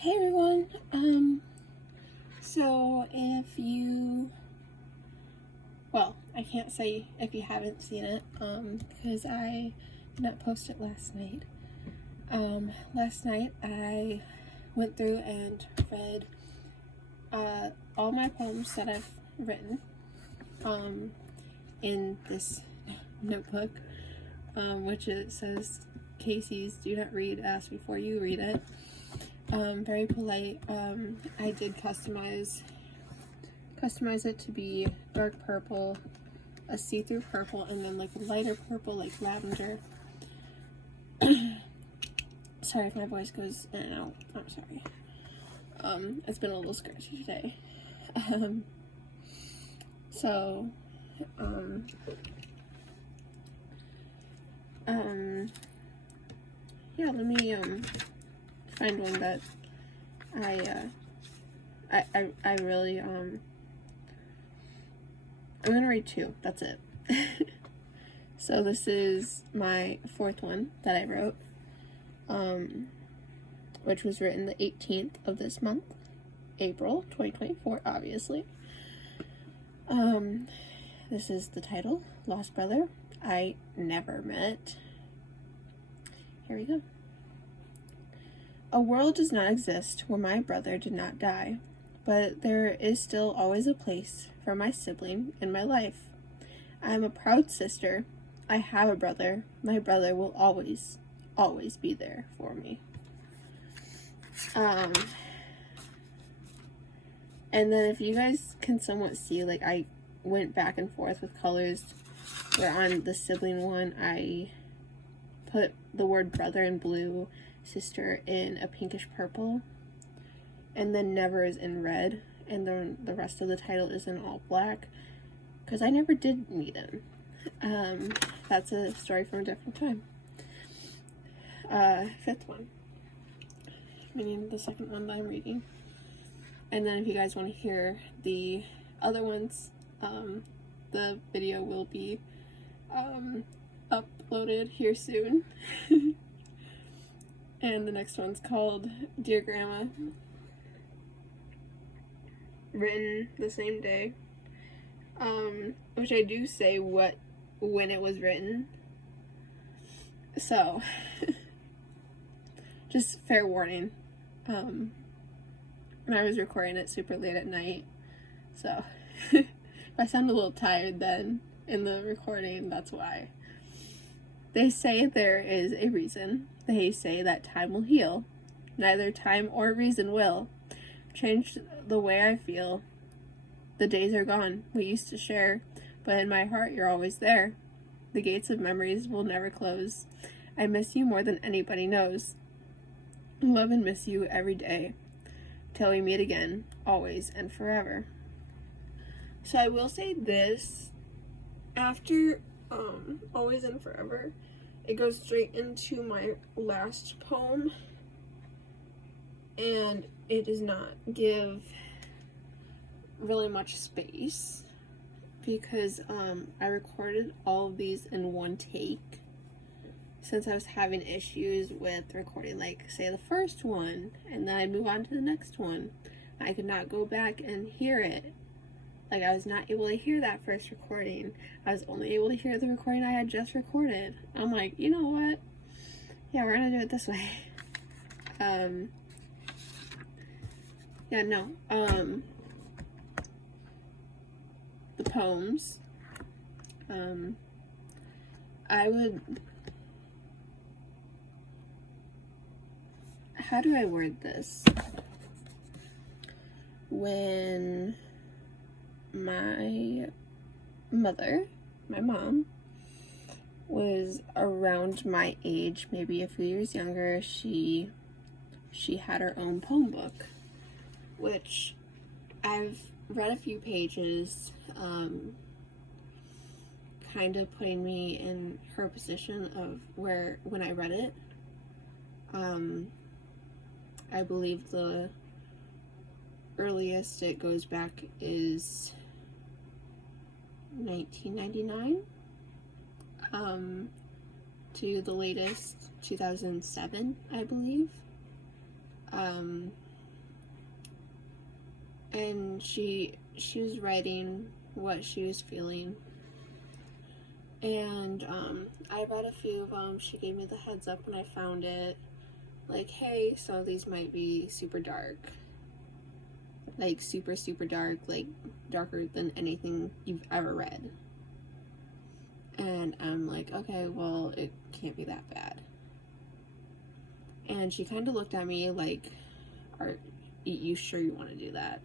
Hey everyone, so I can't say if you haven't seen it, because I did not post it last night. Last night I went through and read, all my poems that I've written, in this notebook, which it says, Casey's Do Not Read, Ask Before You Read It. Very polite. I did customize it to be dark purple, a see-through purple, and then like a lighter purple, like lavender. Sorry if my voice goes in and out. I'm sorry. It's been a little scratchy today. Yeah, let me, find one that I really, I'm gonna read two, that's it. So this is my fourth one that I wrote, which was written the 18th of this month, April 2024, obviously. This is the title, Lost Brother I Never Met. Here we go. A world does not exist where my brother did not die, but there is still always a place for my sibling in my life. I am a proud sister. I have a brother. My brother will always, always be there for me. And then if you guys can somewhat see, like, I went back and forth with colors, where on the sibling one, I put the word brother in blue, sister in a pinkish purple, and then never is in red, and then the rest of the title is in all black, because I never did meet him. That's a story from a different time. Fifth one, meaning the second one that I'm reading. And then if you guys want to hear the other ones, the video will be uploaded here soon. And the next one's called Dear Grandma, written the same day, which I do say when it was written, so just fair warning. And I was recording it super late at night, so if I sound a little tired then in the recording, that's why. They say there is a reason. They say that time will heal. Neither time or reason will change the way I feel. The days are gone we used to share, but in my heart you're always there. The gates of memories will never close. I miss you more than anybody knows. Love and miss you every day, till we meet again, always and forever. So I will say this, after always and forever, it goes straight into my last poem, and it does not give really much space, because I recorded all of these in one take, since I was having issues with recording, like, say, the first one, and then I'd move on to the next one. I could not go back and hear it. Like, I was not able to hear that first recording. I was only able to hear the recording I had just recorded. I'm like, you know what? Yeah, we're gonna do it this way. The poems. How do I word this? When my mom, was around my age, maybe a few years younger, she had her own poem book, which I've read a few pages, kind of putting me in her position of when I read it. I believe the earliest it goes back is 1999, to the latest 2007, I believe. and she was writing what she was feeling. And I bought a few of them. She gave me the heads up when I found it. Like, hey, some of these might be super dark. Like, super, super dark. Like, darker than anything you've ever read. And I'm like, okay, well, it can't be that bad. And she kind of looked at me like, are you sure you want to do that?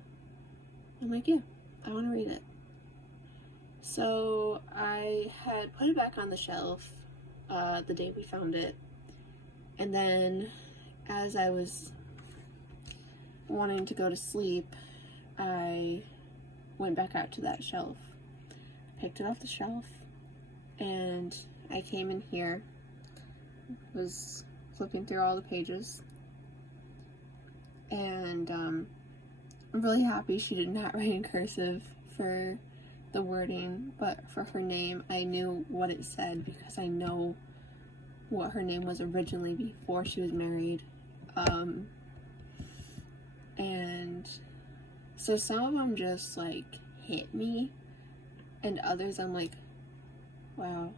I'm like, yeah, I want to read it. So I had put it back on the shelf the day we found it. And then as I was wanting to go to sleep, I went back out to that shelf, picked it off the shelf, and I came in here, was flipping through all the pages, and I'm really happy she did not write in cursive for the wording, but for her name, I knew what it said because I know what her name was originally before she was married. And so some of them just like hit me, and others I'm like, wow.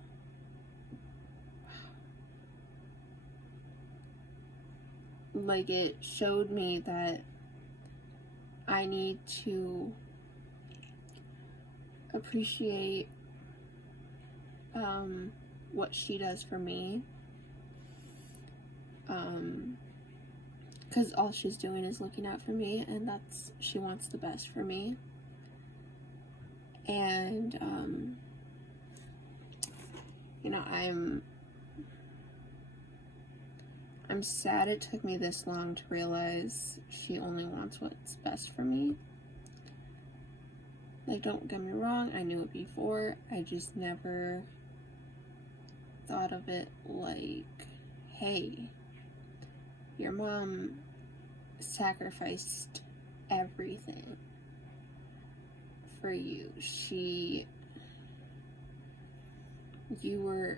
Like, it showed me that I need to appreciate what she does for me, because all she's doing is looking out for me, and she wants the best for me. And you know, I'm sad it took me this long to realize she only wants what's best for me. Like, don't get me wrong, I knew it before, I just never thought of it like, hey, your mom sacrificed everything for you. You were,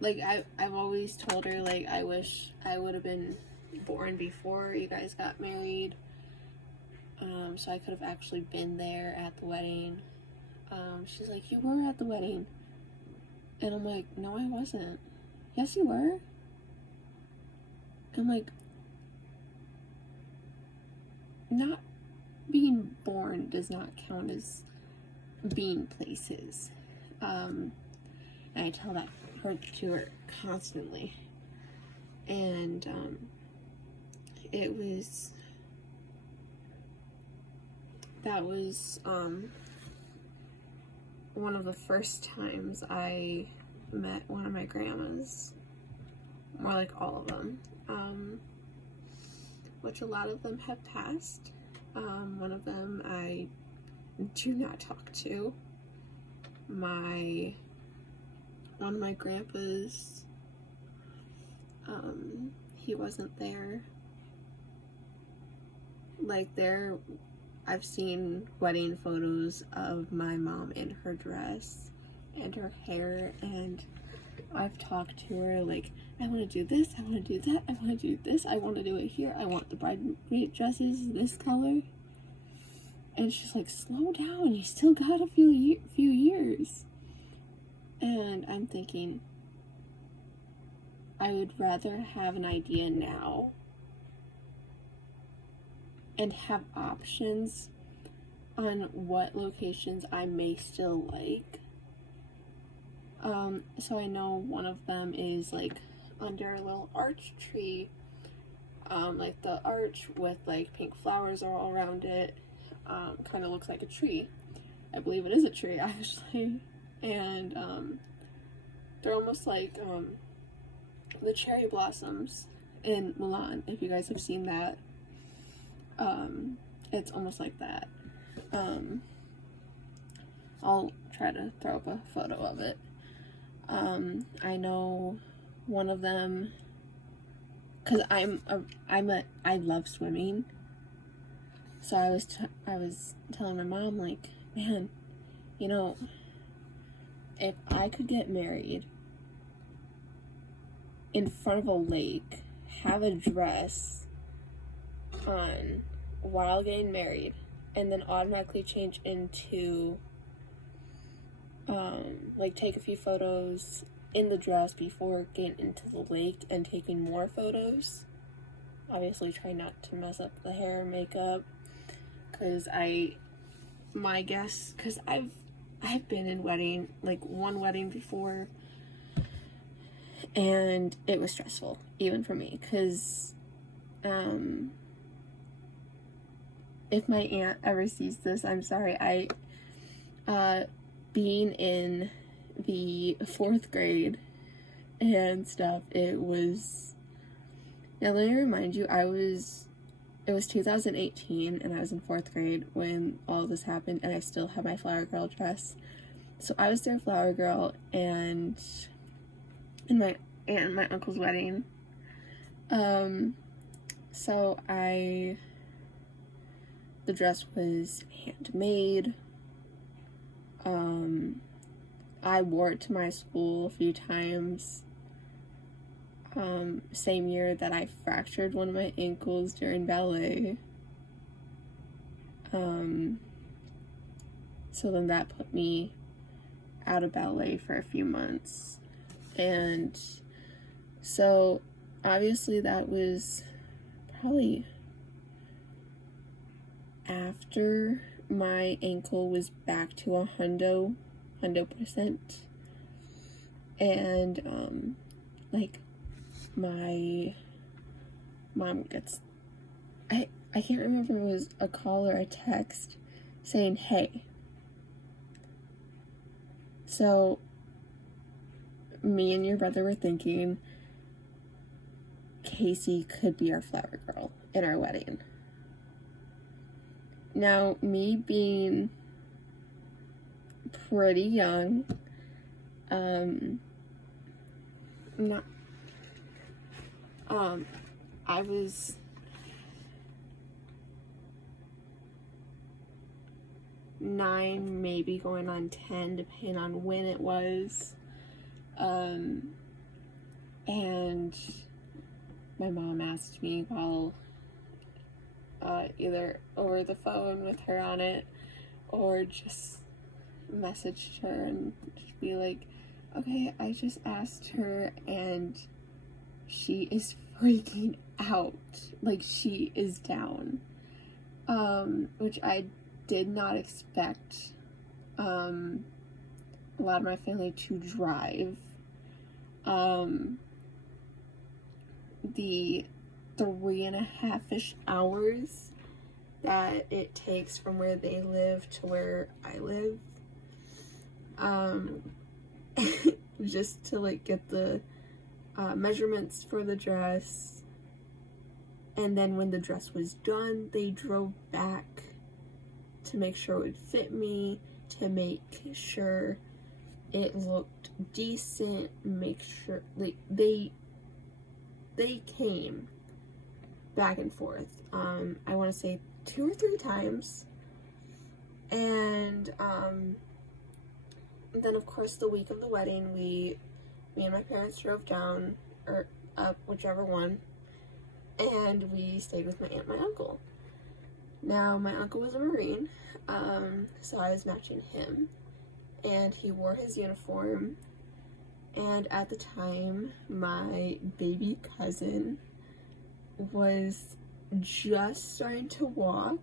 like, I've always told her, like, I wish I would have been born before you guys got married, so I could have actually been there at the wedding. She's like, you were at the wedding. And I'm like, no, I wasn't. Yes, you were. I'm like, not being born does not count as being places. And I tell that to her constantly. And that was one of the first times I met one of my grandmas, more like all of them, which a lot of them have passed. One of them I do not talk to. One of my grandpas, he wasn't there. Like, I've seen wedding photos of my mom in her dress and her hair, and I've talked to her like, I want to do this, I want to do that, I want to do this, I want to do it here, I want the bridesmaid dresses this color. And she's like, slow down, you still got a few years. And I'm thinking, I would rather have an idea now and have options on what locations I may still like. So I know one of them is like under a little arch tree, like the arch with like pink flowers all around it, kind of looks like a tree. I believe it is a tree, actually. And they're almost like the cherry blossoms in Milan, if you guys have seen that. It's almost like that. I'll try to throw up a photo of it. I know one of them, because I love swimming. So I was telling my mom, like, man, you know, if I could get married in front of a lake, have a dress on while getting married, and then automatically change into like take a few photos in the dress before getting into the lake and taking more photos. Obviously try not to mess up the hair and makeup, because my guess, because I've been in one wedding before, and it was stressful even for me, because if my aunt ever sees this, I'm sorry. Being in the 4th grade and stuff, it was, now let me remind you, it was 2018 and I was in 4th grade when all this happened, and I still have my flower girl dress. So I was their flower girl, and in my aunt and my uncle's wedding. So the dress was handmade. I wore it to my school a few times. Same year that I fractured one of my ankles during ballet. So then that put me out of ballet for a few months. And so obviously that was probably after my ankle was back to 100%. And like my mom gets, I can't remember if it was a call or a text saying, hey. So me and your brother were thinking Casey could be our flower girl in our wedding. Now, me being pretty young, I was nine, maybe going on 10, depending on when it was. And my mom asked me while either over the phone with her on it, or just messaged her and just be like, okay, I just asked her and she is freaking out. Like, she is down. Which I did not expect a lot of my family to drive. The 3.5-ish hours that it takes from where they live to where I live, just to like get the measurements for the dress. And then when the dress was done, they drove back to make sure it would fit me, to make sure it looked decent, make sure, like, they came back and forth, I want to say 2 or 3 times. And then of course the week of the wedding, me and my parents drove down, or up, whichever one, and we stayed with my aunt and my uncle. Now, my uncle was a Marine, so I was matching him, and he wore his uniform. And at the time, my baby cousin was just starting to walk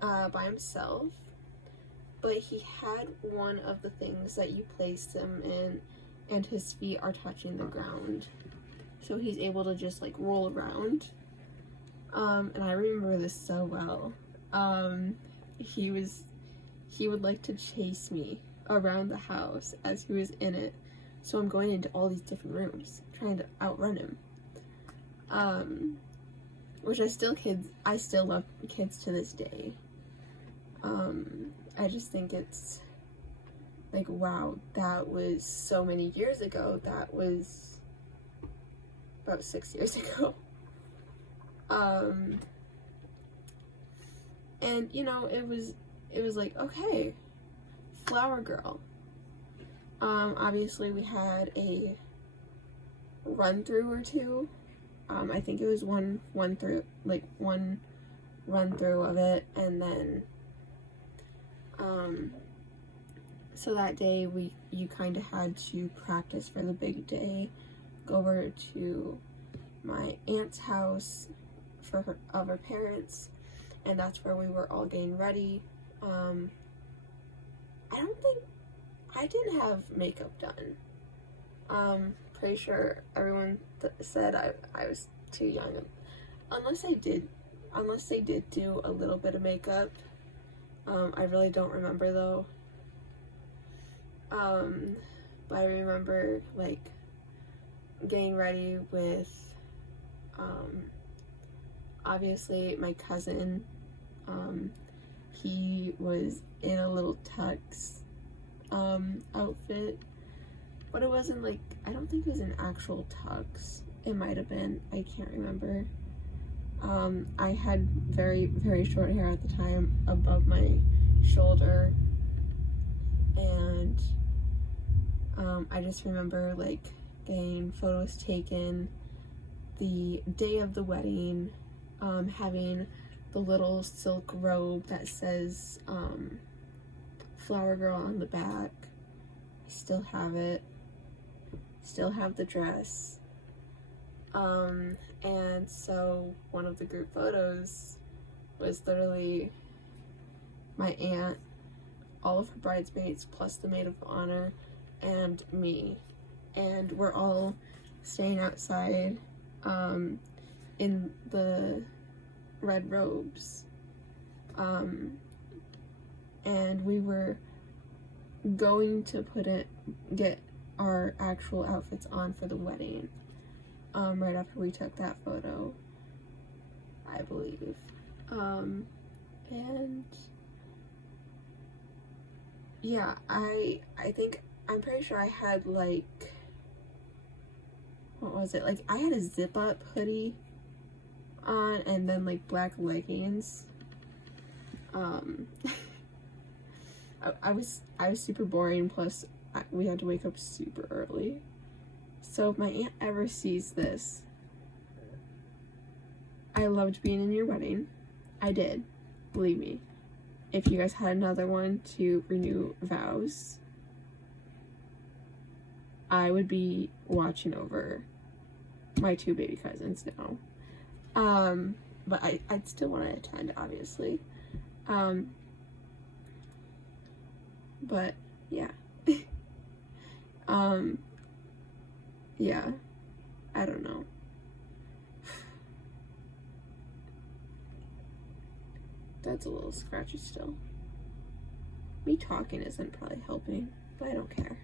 by himself, but he had one of the things that you place him in, and his feet are touching the ground, so he's able to just like roll around. And I remember this so well. He would like to chase me around the house as he was in it. So I'm going into all these different rooms, trying to outrun him. Which I still love kids to this day. I just think it's like, wow, that was so many years ago. That was about 6 years ago. And you know, it was like, okay, flower girl. Obviously we had a run through or two. I think it was one run through of it, and then so that day you kind of had to practice for the big day, go over to my aunt's house of her parents, and that's where we were all getting ready. I don't think I didn't have makeup done. Pretty sure everyone said I was too young, unless they did do a little bit of makeup. I really don't remember though. But I remember like getting ready with obviously my cousin. He was in a little tux outfit, but it wasn't like, I don't think it was an actual tux. It might have been, I can't remember. I had very, very short hair at the time above my shoulder, and I just remember like getting photos taken the day of the wedding, having the little silk robe that says Flower Girl on the back. I still have it, still have the dress. And so one of the group photos was literally my aunt, all of her bridesmaids, plus the maid of honor, and me. And we're all staying outside in the red robes. And we were going to get our actual outfits on for the wedding. Right after we took that photo, I believe. And yeah, I think, I'm pretty sure I had like, what was it? Like, I had a zip up hoodie on and then like black leggings. I was super boring, plus we had to wake up super early. So if my aunt ever sees this, I loved being in your wedding. I did, believe me. If you guys had another one to renew vows, I would be watching over my 2 baby cousins now. But I'd still want to attend, obviously. But yeah. Yeah, I don't know. That's a little scratchy still. Me talking isn't probably helping, but I don't care.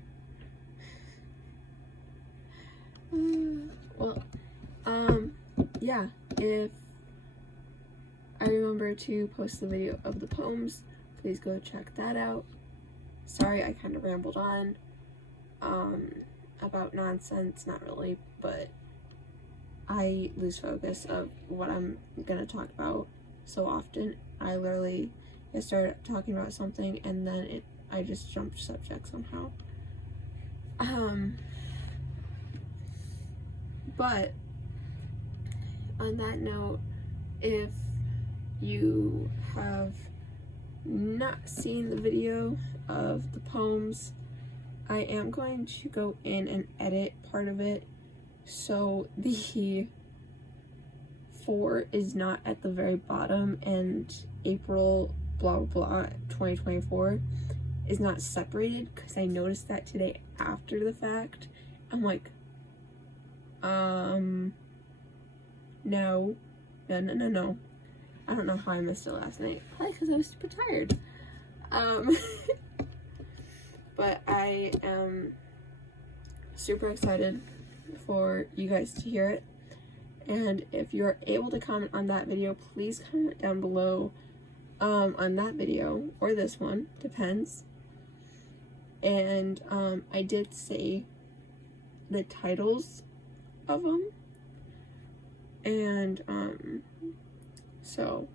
Well, yeah, if I remember to post the video of the poems, please go check that out. Sorry, I kind of rambled on about nonsense, not really, but I lose focus of what I'm gonna talk about so often. I literally started talking about something and then I just jumped subject somehow. But on that note, if you have not seen the video of the poems, I am going to go in and edit part of it so the 4 is not at the very bottom and April blah blah blah 2024 is not separated, because I noticed that today after the fact. I'm like, no. I don't know how I missed it last night. Probably because I was super tired. But I am super excited for you guys to hear it. And if you're able to comment on that video, please comment down below on that video, or this one, depends. And I did say the titles of them. And so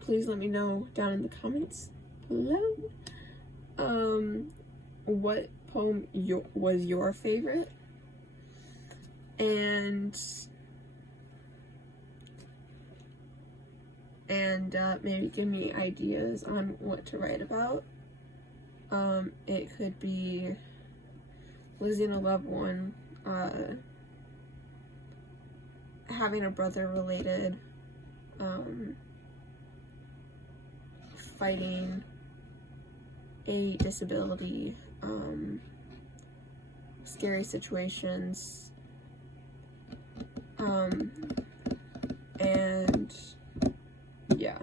please let me know down in the comments below what poem was your favorite, and and maybe give me ideas on what to write about. It could be losing a loved one, having a brother related, fighting a disability, scary situations, and yeah,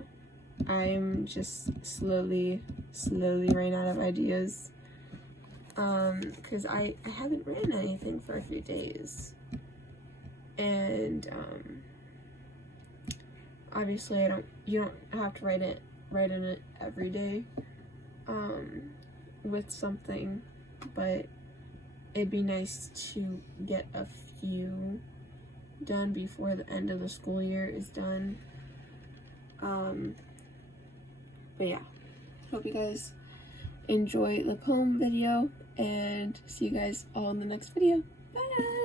I'm just slowly running out of ideas, because I haven't written anything for a few days, and obviously you don't have to write in it every day, with something, but it'd be nice to get a few done before the end of the school year is done. But yeah, hope you guys enjoy the poem video, and see you guys all in the next video. Bye!